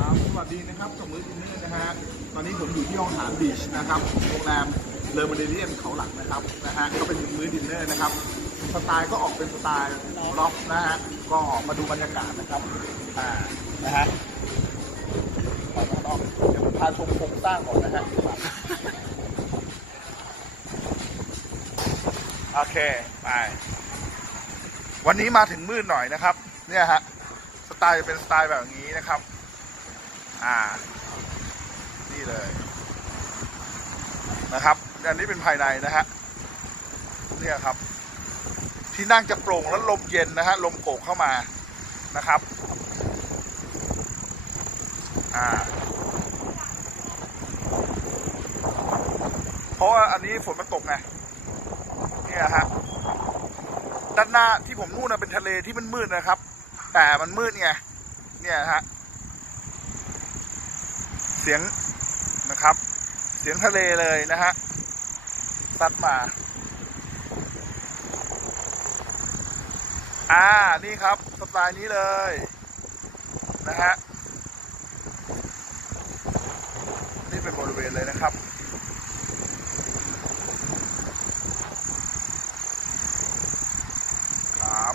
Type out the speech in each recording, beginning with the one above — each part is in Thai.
ครับสวัสดีนะครับกับมือดินเนอร์นะฮะตอนนี้ผมอยู่ที่ห้องอาหารบีชนะครับโรงแรมเลอเมเดเรียนเขาหลักนะครับนะฮะก็เป็นมื้อดินเนอร์นะครับสไตล์ก็ออกเป็นสไตล์ล็อกนะฮะก็มาดูบรรยากาศนะครับอ่านะฮะไปข้างนอกเดี๋ยวผมพาชมโครงสร้างก่อนนะฮะโอเคไปวันนี้มาถึงมืดหน่อยนะครับ เนี่ยฮะสไตล์จะเป็นสไตล์แบบนี้นะครับ อ่า นี่เลยนะครับอันนี้เป็นภายในนะฮะเนี่ยครับ ที่นั่งจะโปร่งและลมเย็นนะฮะลมโกกเข้ามานะครับ อ่า เพราะว่าอันนี้ฝนมันตกไงเนี่ยฮะด้านหน้าที่ผมนู่นนะเป็นทะเลที่มันมืดนะครับ แต่มันมืดไงเนี่ยฮะ สียงนะครับ เสียงทะเลเลยนะฮะซัดมา อ่า นี่ครับสไตล์นี้เลยนะฮะ นี่เป็นบริเวณเลยนะครับ ครับ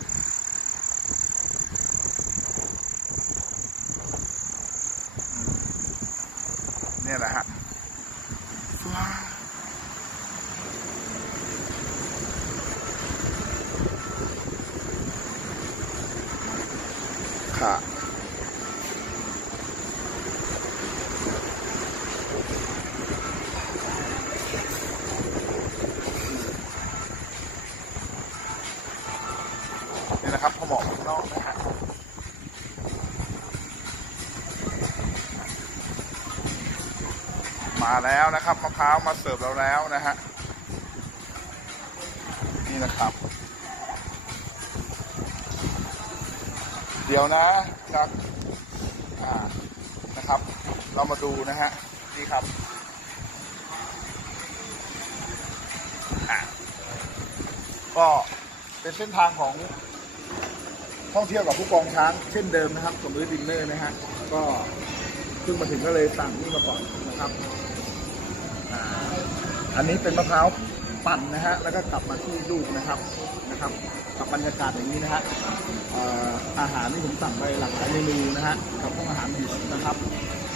เนี่ยแหละฮะค่ะนี่นะครับพอหมอกข้างนอกนะฮะ มาแล้วนะครับมะพร้าวมาเสิร์ฟเราแล้วนะฮะนี่นะครับ เดี๋ยวนะจากอ่านะครับ เรามาดูนะฮะนี่ครับก็เป็นเส้นทางของท่องเที่ยวกับผู้กองช้างเช่นเดิมนะครับกับมื้อดินเนอร์นะฮะก็เพิ่งมาถึงก็เลยสั่งนี่มาก่อนนะครับ อันนี้เป็นมะพร้าวปั่นนะฮะ แล้วก็กลับมาที่ลูกนะครับ นะครับ กับบรรยากาศอย่างนี้นะฮะอ่ออาหารที่ผมสั่งไปหลากหลายเมนูนะฮะ กับห้องอาหารบีชนะครับ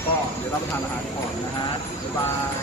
ก็เดี๋ยวรับประทานอาหารก่อนนะฮะ บ๊ายบาย